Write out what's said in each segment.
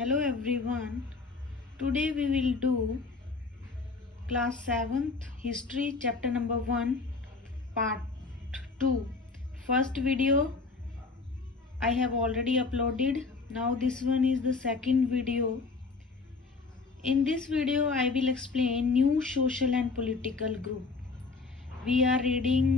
Hello everyone. Today we will do class 7th history chapter number 1 part 2. First video I have already uploaded. Now this one is the second video. In this video I will explain new social and political group. We are reading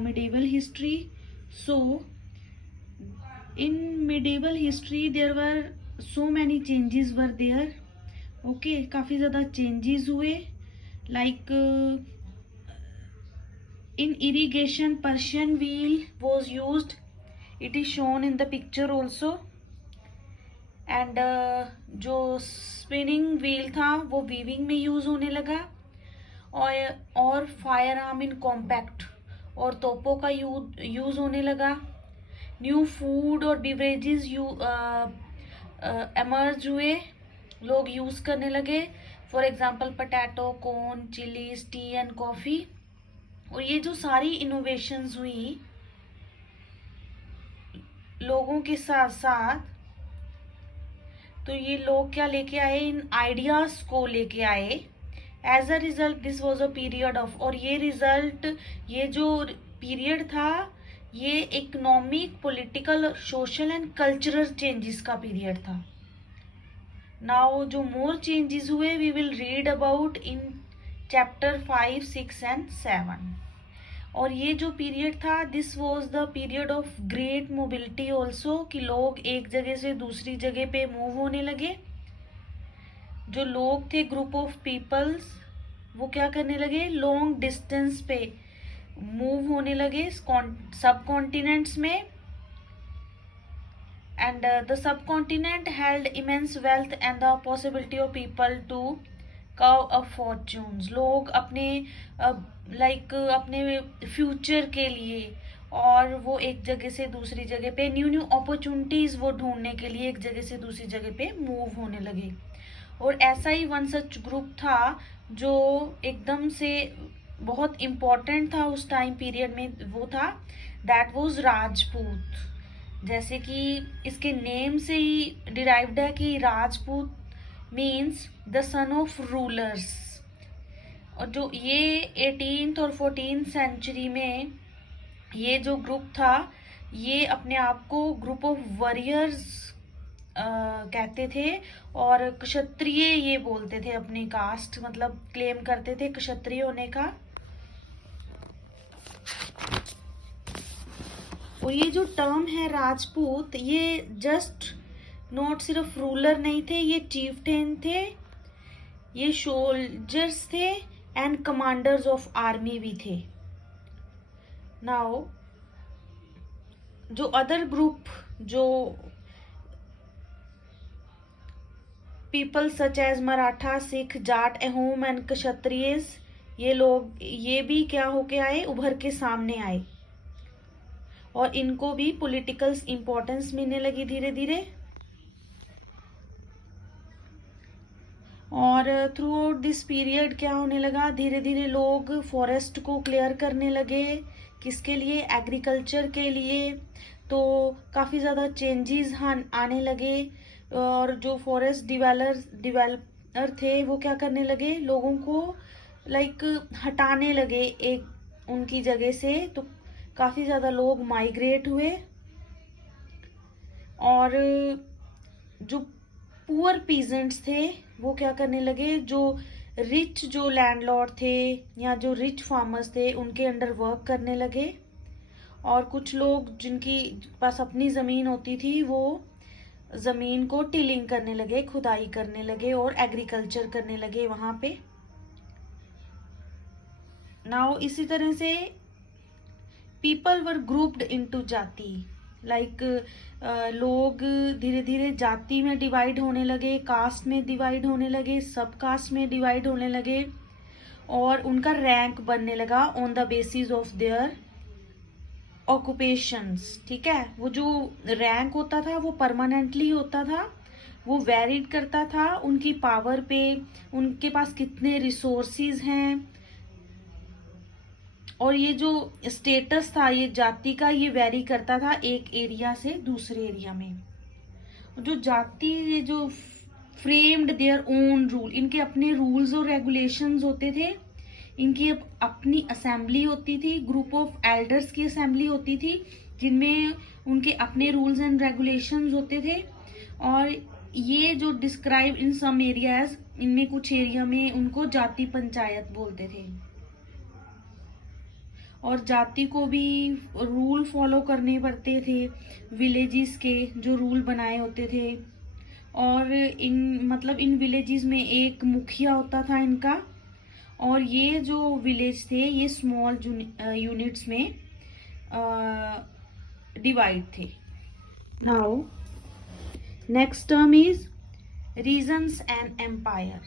medieval history. So in medieval history there were so many changes were there. Okay, काफ़ी ज़्यादा changes हुए. Like in irrigation Persian wheel was used. It is shown in the picture also. And जो spinning wheel था वो weaving में use होने लगा. और फायर आर्म इन कॉम्पैक्ट और तोपों का यूज़ होने लगा. न्यू फूड और बिवरेजेस एमर्ज हुए, लोग यूज़ करने लगे. For example potato, corn, chillies, T and coffee. और ये जो सारी इनोवेशंस हुई लोगों के साथ साथ, तो ये लोग क्या लेके आए, इन आइडियाज को लेके आए. As a result this was a period of, और ये जो पीरियड था ये economic, political, social and cultural changes का पीरियड था. नाउ जो मोर चेंजेस हुए we will read about in chapter 5, 6 and 7. और ये जो पीरियड था this was the period of great mobility also, कि लोग एक जगह से दूसरी जगह पे मूव होने लगे. जो लोग थे, ग्रुप ऑफ पीपल्स, वो क्या करने लगे, लॉन्ग डिस्टेंस पे मूव होने लगे सब कॉन्टिनेंट्स में. And the subcontinent held immense wealth and the possibility of people to carve up fortunes. लोग अपने अपने फ्यूचर के लिए, और वो एक जगह से दूसरी जगह पे न्यू अपॉर्चुनिटीज वो ढूंढने के लिए एक जगह से दूसरी जगह पे मूव होने लगे. और ऐसा ही वन सच ग्रुप था जो एकदम से बहुत इम्पोर्टेंट था उस टाइम पीरियड में, वो था दैट वाज राजपूत. जैसे कि इसके नेम से ही डिराइव्ड है कि Rajput means the son of rulers. और जो ये 18th और 14th सेंचुरी में ये जो ग्रुप था ये अपने आप को ग्रुप ऑफ वॉरियर्स कहते थे. और क्षत्रिय ये बोलते थे, अपनी कास्ट मतलब क्लेम करते थे क्षत्रिय होने का. और ये जो टर्म है राजपूत, ये जस्ट नॉट सिर्फ रूलर नहीं थे, ये चीफटेन थे, ये सोल्जर्स थे एंड कमांडर्स ऑफ आर्मी भी थे. नाउ जो अदर ग्रुप, जो people such as Maratha, Sikh, Jat, Ahom and Kshatriyas, ये लोग ये भी क्या होके आए, उभर के सामने आए. और इनको भी पॉलिटिकल इंपॉर्टेंस मिलने लगी धीरे धीरे. और थ्रू आउट दिस पीरियड क्या होने लगा, धीरे धीरे लोग फॉरेस्ट को क्लियर करने लगे. किसके लिए, एग्रीकल्चर के लिए. तो काफ़ी ज़्यादा चेंजेस आने लगे. और जो फॉरेस्ट डिवेलपर थे वो क्या करने लगे, लोगों को हटाने लगे एक उनकी जगह से. तो काफ़ी ज़्यादा लोग माइग्रेट हुए. और जो पुअर पीजेंट्स थे वो क्या करने लगे, जो लैंडलॉर्ड थे या जो रिच फार्मर्स थे उनके अंडर वर्क करने लगे. और कुछ लोग जिनकी पास अपनी ज़मीन होती थी वो ज़मीन को टिलिंग करने लगे, खुदाई करने लगे और एग्रीकल्चर करने लगे वहाँ पे. नाउ इसी तरह से पीपल वर ग्रुप्ड इनटू जाति. लोग धीरे धीरे जाति में डिवाइड होने लगे, कास्ट में डिवाइड होने लगे, सब कास्ट में डिवाइड होने लगे. और उनका रैंक बनने लगा on the basis of their occupations. ठीक है, वो जो रैंक होता था वो परमानेंटली होता था, वो वेरीड करता था उनकी पावर पे, उनके पास कितने रिसोर्सेज हैं. और ये जो स्टेटस था ये जाति का, ये वेरी करता था एक एरिया से दूसरे एरिया में. जो जाति, ये जो फ्रेम्ड देयर ओन रूल, इनके अपने रूल्स और रेगुलेशंस होते थे, इनकी अपनी असेंबली होती थी, ग्रुप ऑफ एल्डर्स की असेंबली होती थी जिनमें उनके अपने रूल्स एंड रेगुलेशंस होते थे। और ये जो डिस्क्राइब इन सम एरियाज, इनमें कुछ एरिया में उनको जाति पंचायत बोलते थे। और जाति को भी रूल फॉलो करने पड़ते थे, विलेजेस के जो रूल बनाए होते थे। और इन विलेजेस में एक मुखिया होता था इनका, और ये जो विलेज थे ये स्मॉल यूनिट्स में डिवाइड थे। Now next term is regions and empire.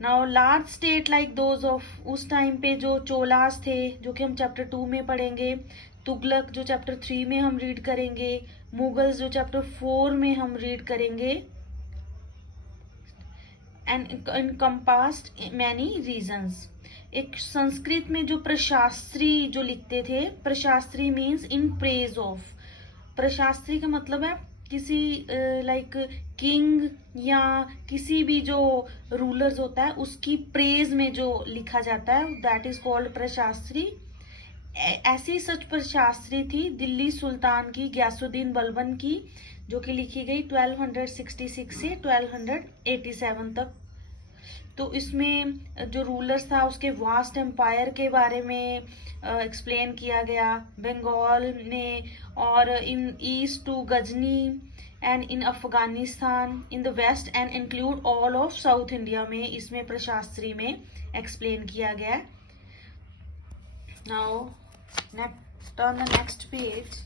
Now large state like those of, उस टाइम पे जो चोलास थे, जो कि हम चैप्टर 2 में पढ़ेंगे, तुगलक जो चैप्टर 3 में हम रीड करेंगे, मुगल्स जो चैप्टर 4 में हम रीड करेंगे, एंड encompassed many reasons। एक संस्कृत में जो प्रशास्त्री जो लिखते थे, प्रशास्त्री मीन्स इन प्रेज ऑफ, प्रशास्त्री का मतलब है किसी लाइक किंग या किसी भी जो रूलर्स होता है उसकी प्रेज में जो लिखा जाता है, दैट इज कॉल्ड प्रशास्त्री। ऐसी सच प्रशास्त्री थी दिल्ली सुल्तान की गयासुद्दीन बलबन की, जो कि लिखी गई 1266 से 1287 तक। तो इसमें जो रूलर्स था उसके वास्ट एम्पायर के बारे में एक्सप्लेन किया गया, बंगाल में, और in east to Ghazni, and in Afghanistan, in the west, and include all of South India में इसमें प्रशास्त्री में एक्सप्लेन किया गया। Now next on the next page,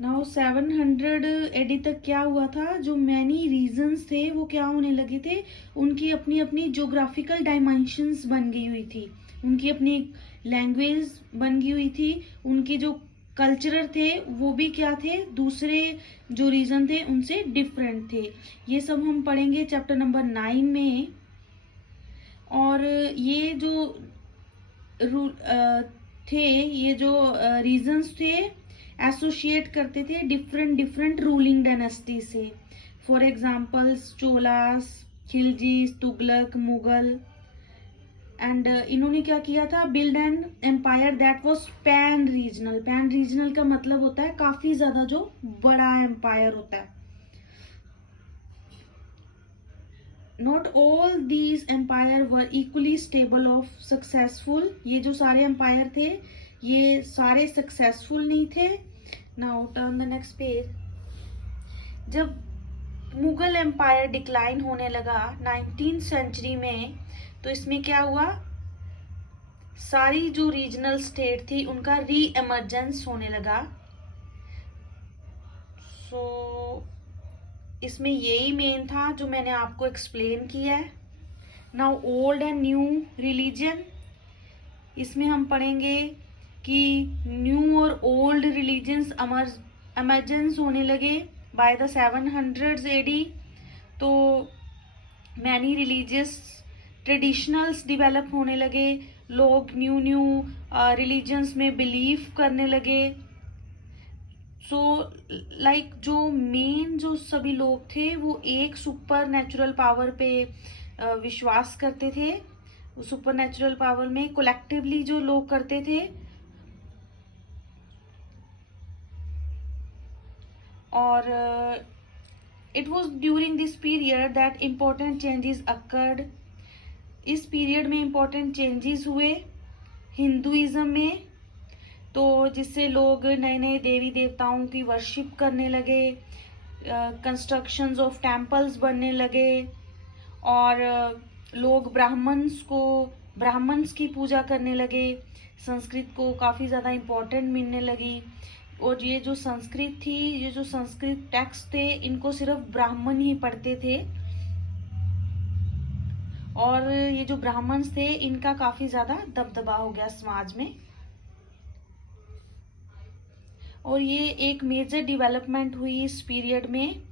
now 700 AD तक क्या हुआ था, जो मैनी रीजन्स थे वो क्या होने लगे थे, उनकी अपनी अपनी ज्योग्राफिकल डायमेंशंस बन गई हुई थी, उनकी अपनी लैंग्वेज बन गई हुई थी, उनके जो कल्चरल थे वो भी क्या थे, दूसरे जो रीजन थे उनसे डिफरेंट थे। ये सब हम पढ़ेंगे चैप्टर नंबर 9 में। और ये जो थे, ये जो रीजन्स थे एसोसिएट करते थे डिफरेंट रूलिंग डायनेस्टी से। For examples Cholas, Khiljis, Tughlaq, Mughal. And इन्होंने क्या किया था, build an empire that was pan regional. Pan regional का मतलब होता है काफी ज्यादा जो बड़ा एम्पायर होता है। Not all these empire were equally stable of successful. ये जो सारे एम्पायर थे ये सारे सक्सेसफुल नहीं थे। Now turn the next page. जब मुगल एम्पायर डिक्लाइन होने लगा 19th सेंचुरी में, तो इसमें क्या हुआ, सारी जो रीजनल स्टेट थी उनका री एमर्जेंस होने लगा। सो इसमें यही मेन था जो मैंने आपको एक्सप्लेन किया है। Now old and new religion, इसमें हम पढ़ेंगे कि न्यू और ओल्ड रिलीजन्स एमर्जेंस होने लगे बाय द 700s एडी। तो मैनी रिलीजियस ट्रेडिशनल्स डेवलप होने लगे, लोग न्यू रिलीजन्स में बिलीव करने लगे। सो लाइक जो मेन जो सभी लोग थे वो एक सुपर नेचुरल पावर पे विश्वास करते थे। सुपर नेचुरल पावर में कोलेक्टिवली जो लोग करते थे। और it was during this period that important changes occurred. इस पीरियड में इम्पोर्टेंट चेंजेस हुए हिंदुइज्म में, तो जिससे लोग नए नए देवी देवताओं की वर्शिप करने लगे, कंस्ट्रक्शंस ऑफ टेम्पल्स बनने लगे, और लोग ब्राह्मण्स की पूजा करने लगे। संस्कृत को काफ़ी ज़्यादा इम्पोर्टेंट मिलने लगी। और ये जो संस्कृत थी, ये जो संस्कृत टेक्स्ट थे, इनको सिर्फ ब्राह्मण ही पढ़ते थे। और ये जो ब्राह्मण्स थे इनका काफ़ी ज़्यादा दबदबा हो गया समाज में। और ये एक मेजर डेवलपमेंट हुई इस पीरियड में,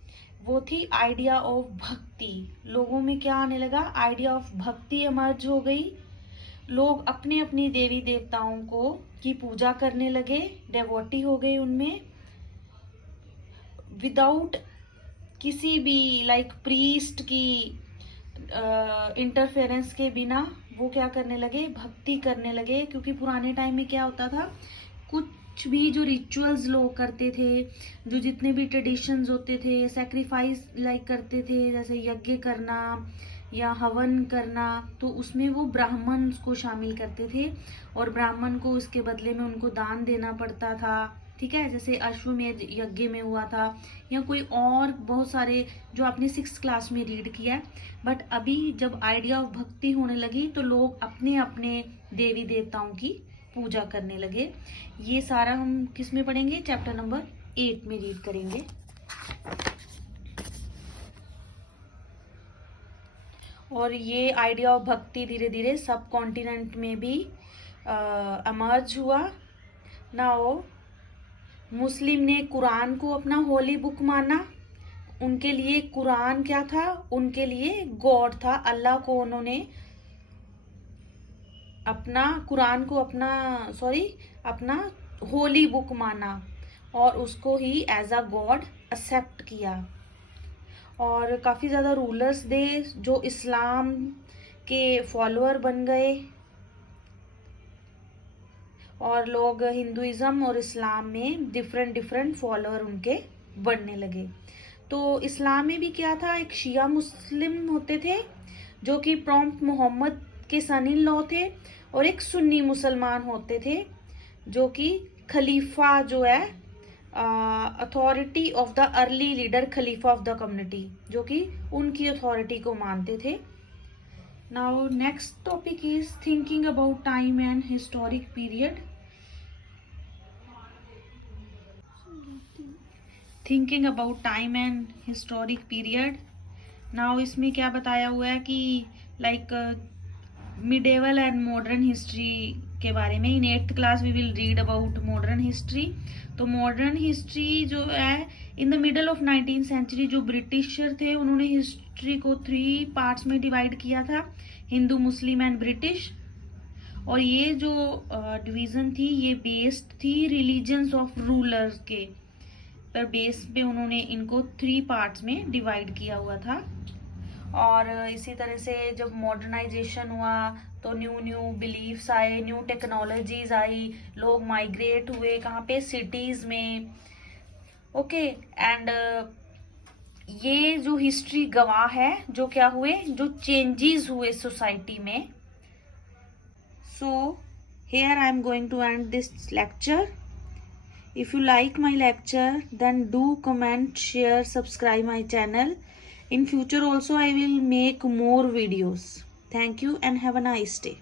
वो थी आइडिया ऑफ भक्ति। लोगों में क्या आने लगा, आइडिया ऑफ भक्ति इमर्ज हो गई। लोग अपने अपनी देवी देवताओं को की पूजा करने लगे, डेवोटी हो गए उनमें, विदाउट किसी भी लाइक प्रीस्ट की इंटरफेरेंस के बिना वो क्या करने लगे, भक्ति करने लगे। क्योंकि पुराने टाइम में क्या होता था, कुछ भी जो रिचुअल्स लोग करते थे, जो जितने भी ट्रेडिशंस होते थे, सैक्रिफाइस लाइक करते थे, जैसे यज्ञ करना या हवन करना, तो उसमें वो ब्राह्मण को शामिल करते थे और ब्राह्मण को उसके बदले में उनको दान देना पड़ता था। ठीक है, जैसे अश्वमेध यज्ञ में हुआ था, या कोई और बहुत सारे जो आपने 6th क्लास में रीड किया है। बट अभी जब आइडिया ऑफ भक्ति होने लगी तो लोग अपने अपने देवी देवताओं की पूजा करने लगे। ये सारा हम किस में पढ़ेंगे, चैप्टर नंबर 8 में रीड करेंगे। और ये आइडिया ऑफ भक्ति धीरे धीरे सब कॉन्टिनेंट में भी अमर्ज हुआ। नाउ मुस्लिम ने कुरान को अपना होली बुक माना। उनके लिए कुरान क्या था, उनके लिए गॉड था। अल्लाह को उन्होंने अपना कुरान को अपना होली बुक माना और उसको ही एज अ गॉड एक्सेप्ट किया। और काफ़ी ज़्यादा रूलर्स थे जो इस्लाम के फॉलोअर बन गए और लोग हिंदुइज्म और इस्लाम में डिफरेंट फॉलोअर उनके बनने लगे। तो इस्लाम में भी क्या था, एक शिया मुस्लिम होते थे जो कि प्रॉम्प्ट मोहम्मद के सन इन लॉ थे, और एक सुन्नी मुसलमान होते थे जो कि खलीफा जो है authority of the early leader, खलीफा ऑफ द कम्युनिटी, जो कि उनकी अथॉरिटी को मानते थे। Now next topic is thinking about time and historic period. Thinking about time and historic period. Now इसमें क्या बताया हुआ है कि like medieval and modern history के बारे में। In 8th class we will read about modern history. तो मॉडर्न हिस्ट्री जो है, in the middle of 19th century जो ब्रिटिशर थे उन्होंने हिस्ट्री को 3 पार्ट्स में डिवाइड किया था, हिंदू, मुस्लिम एंड ब्रिटिश। और ये जो डिवीजन थी ये बेस्ड थी रिलीजन्स ऑफ रूलर्स के पर बेस पे उन्होंने इनको 3 पार्ट्स में डिवाइड किया हुआ था। और इसी तरह से जब मॉडर्नाइजेशन हुआ तो न्यू बिलीफ्स आए, न्यू टेक्नोलॉजीज आई, लोग माइग्रेट हुए कहाँ पे, सिटीज में। ओके, एंड ये जो हिस्ट्री गवाह है जो क्या हुए, जो चेंजेस हुए सोसाइटी में। So here I am going to end this lecture. If you like my lecture, then do comment, share, subscribe my channel. In future also I will make more videos. Thank you and have a nice day.